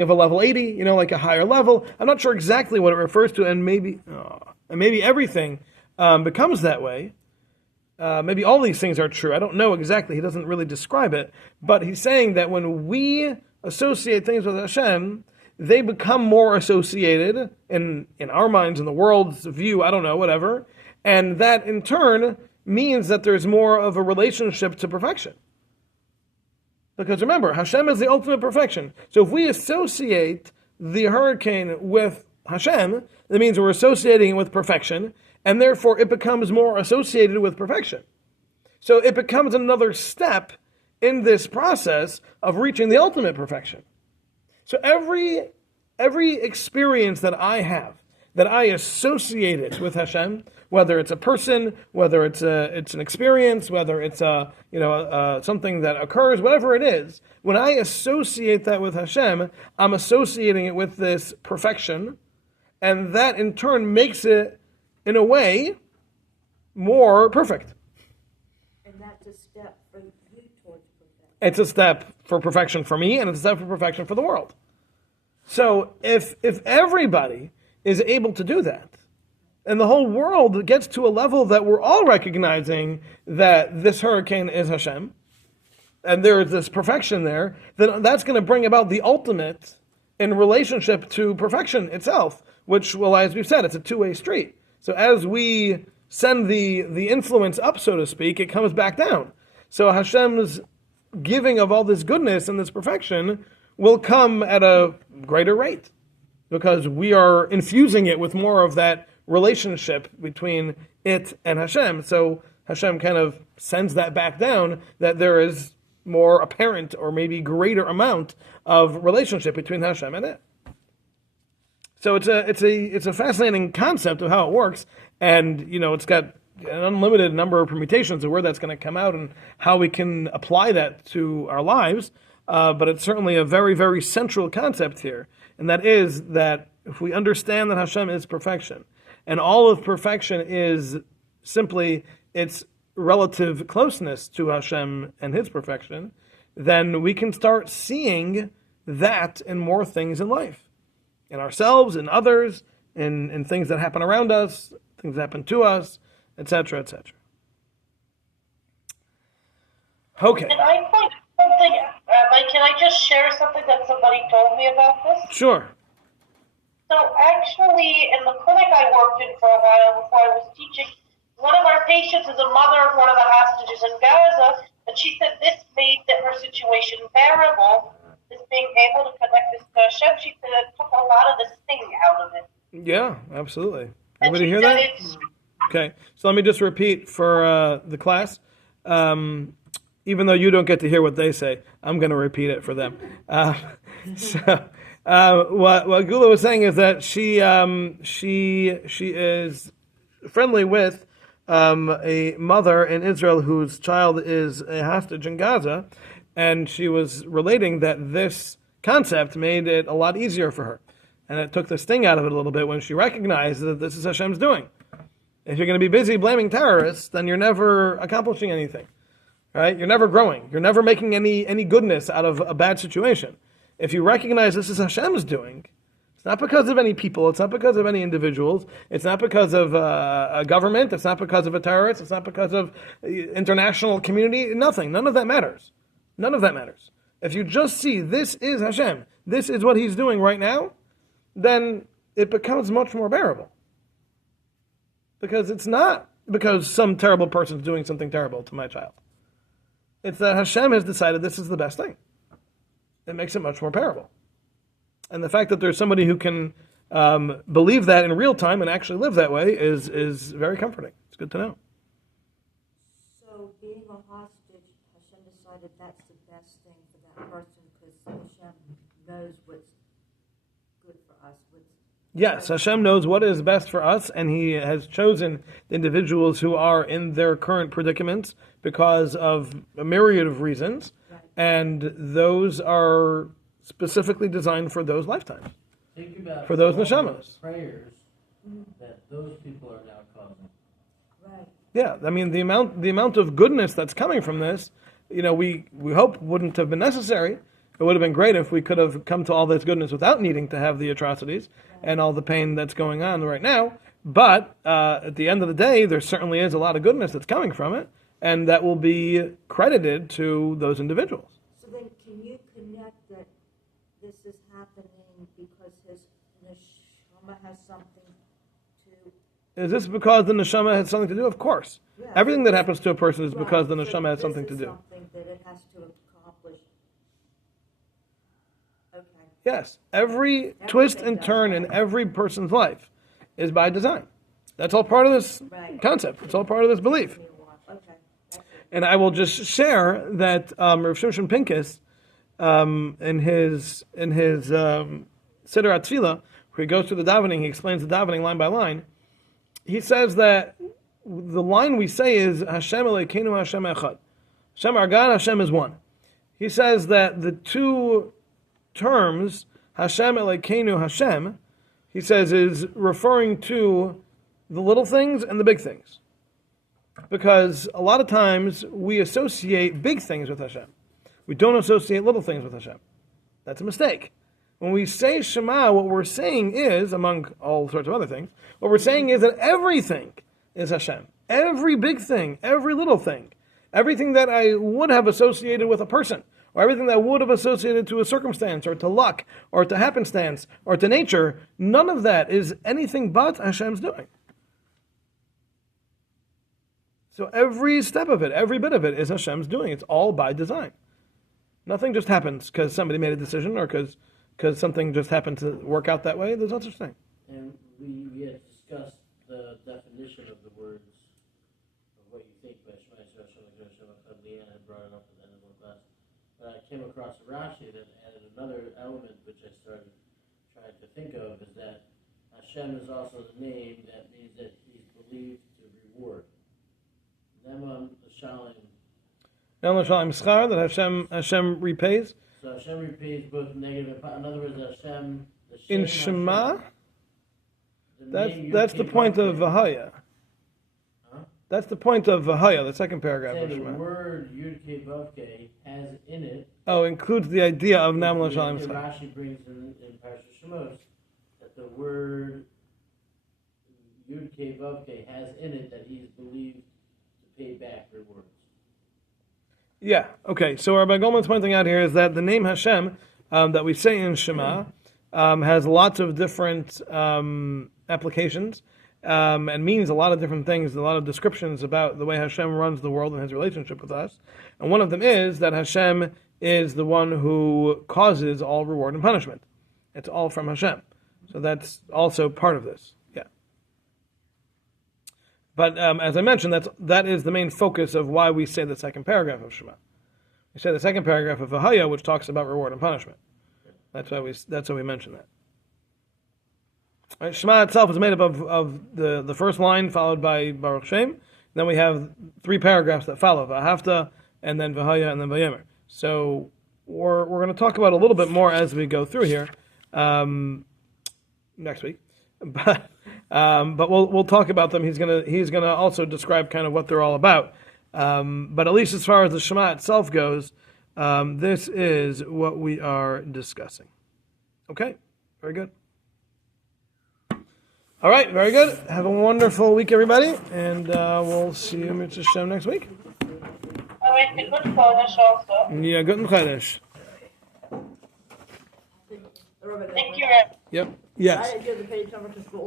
You have a level 80, like a higher level. I'm not sure exactly what it refers to, and maybe everything becomes that way. Maybe all these things are true. I don't know exactly. He doesn't really describe it. But he's saying that when we associate things with Hashem, they become more associated in our minds, in the world's view, I don't know, whatever. And that in turn means that there's more of a relationship to perfection. Because remember, Hashem is the ultimate perfection. So if we associate the hurricane with Hashem, that means we're associating it with perfection, and therefore it becomes more associated with perfection. So it becomes another step in this process of reaching the ultimate perfection. So every experience that I have, that I associate it with Hashem, whether it's a person, whether it's an experience, whether it's something that occurs, whatever it is, when I associate that with Hashem, I'm associating it with this perfection, and that in turn makes it, in a way, more perfect. And that's a step for you towards perfection. It's a step for perfection for me, and it's a step for perfection for the world. So if everybody is able to do that, and the whole world gets to a level that we're all recognizing that this hurricane is Hashem, and there is this perfection there, then that's going to bring about the ultimate in relationship to perfection itself, which, well, as we've said, it's a two-way street. So as we send the influence up, so to speak, it comes back down. So Hashem's giving of all this goodness and this perfection will come at a greater rate, because we are infusing it with more of that relationship between it and Hashem. So Hashem kind of sends that back down, that there is more apparent or maybe greater amount of relationship between Hashem and it. So it's a fascinating concept of how it works, and it's got an unlimited number of permutations of where that's going to come out and how we can apply that to our lives. But it's certainly a very, very central concept here, and that is that if we understand that Hashem is perfection, and all of perfection is simply its relative closeness to Hashem and His perfection, then we can start seeing that in more things in life, in ourselves, in others, in things that happen around us, things that happen to us, etc., etc. Okay. Can I point something? Can I just share something that somebody told me about this? Sure. So actually, in the clinic I worked in for a while before I was teaching, one of our patients is a mother of one of the hostages in Gaza, and she said this made her situation bearable, this being able to connect this to Hashem. She said it took a lot of the sting out of it. Yeah, absolutely. And Everybody hear that? Okay, so let me just repeat for the class. Even though you don't get to hear what they say, I'm going to repeat it for them. What Gula was saying is that she is friendly with a mother in Israel whose child is a hostage in Gaza, and she was relating that this concept made it a lot easier for her, and it took the sting out of it a little bit when she recognized that this is Hashem's doing. If you're going to be busy blaming terrorists, then you're never accomplishing anything, right? You're never growing. You're never making any goodness out of a bad situation. If you recognize this is Hashem's doing, it's not because of any people, it's not because of any individuals, it's not because of a government, it's not because of a terrorist, it's not because of international community, nothing. None of that matters. None of that matters. If you just see this is Hashem, this is what He's doing right now, then it becomes much more bearable. Because it's not because some terrible person is doing something terrible to my child. It's that Hashem has decided this is the best thing. It makes it much more bearable. And the fact that there's somebody who can believe that in real time and actually live that way is very comforting. It's good to know. So being a hostage, Hashem decided that's the best thing for that person because Hashem knows what's good for us. Yes, Hashem knows what is best for us, and He has chosen individuals who are in their current predicaments because of a myriad of reasons, right. And those are specifically designed for those lifetimes, Think about for those all neshamas. Prayers that those people are now causing. Right. Yeah, I mean the amount of goodness that's coming from this, we hope wouldn't have been necessary, It would have been great if we could have come to all this goodness without needing to have the atrocities and all the pain that's going on right now. But at the end of the day, there certainly is a lot of goodness that's coming from it, and that will be credited to those individuals. So then can you connect that this is happening because his neshama has something to... Is this because the neshama has something to do? Of course. Yeah. Everything that happens to a person is because the Right. So neshama has this something to is do. something that it has to accomplish. Okay. Yes. Every twist and turn in every person's life is by design. That's all part of this Right. concept. It's all part of this belief. Okay. That's it. And I will just share that Rav Shimshon Pincus, in his Siddur HaTfilah, where he goes through the davening, he explains the davening line by line. He says that the line we say is Hashem Elokeinu Hashem Echad. Hashem our God, Hashem is one. He says that the two terms Hashem Elokeinu Hashem, he says, is referring to the little things and the big things. Because a lot of times we associate big things with Hashem. We don't associate little things with Hashem. That's a mistake. When we say Shema, what we're saying is, among all sorts of other things, what we're saying is that everything is Hashem. Every big thing, every little thing, everything that I would have associated with a person, or everything that I would have associated to a circumstance, or to luck, or to happenstance, or to nature, none of that is anything but Hashem's doing. So every step of it, every bit of it is Hashem's doing. It's all by design. Nothing just happens because somebody made a decision or because something just happened to work out that way. There's no such thing. And we had discussed the definition of the words of what you think by Shema Yisrael, Shema Yisrael, Shema Echad. Leanne had brought it up at the end of the class. But I came across a Rashi that added another element which I started trying to think of, is that Hashem is also the name that means that he's believed to reward. Neman L'Shalim. Neman L'Shalim Schar, that Hashem repays. So Hashem repays both negative and... In other words, Hashem... In Shema, that's the point of Vahaya. Huh? That's the point of Vahaya, the second paragraph of The Shema. word Yud-Kei Vav-Kei has in it... Oh, includes the idea of Neman L'Shalim The Schar. Rashi brings in Parashat Shemos that the word Yud-Kei Vav-Kei has in it that he's believed to pay back rewards. Yeah, okay. So Rabbi Goldman's pointing out here is that the name Hashem that we say in Shema has lots of different applications and means a lot of different things, a lot of descriptions about the way Hashem runs the world and his relationship with us. And one of them is that Hashem is the one who causes all reward and punishment. It's all from Hashem. So that's also part of this. Yeah. But as I mentioned, that is the main focus of why we say the second paragraph of Shema. We say the second paragraph of Vahaya, which talks about reward and punishment. That's why we mention that. Right, Shema itself is made up of the first line followed by Baruch Shem. Then we have 3 paragraphs that follow, V'ahavta, and then Vahaya, and then Vayemer. So we're going to talk about a little bit more as we go through here next week. But we'll talk about them. He's gonna also describe kind of what they're all about. But at least as far as the Shema itself goes, this is what we are discussing. Okay, very good. All right, very good. Have a wonderful week, everybody, and we'll see you, Mitzvah Shem, next week. I went to good Kodesh also. Yeah, good Chodesh. Thank you, Reb. Yep. Yes. I didn't get the page number to school.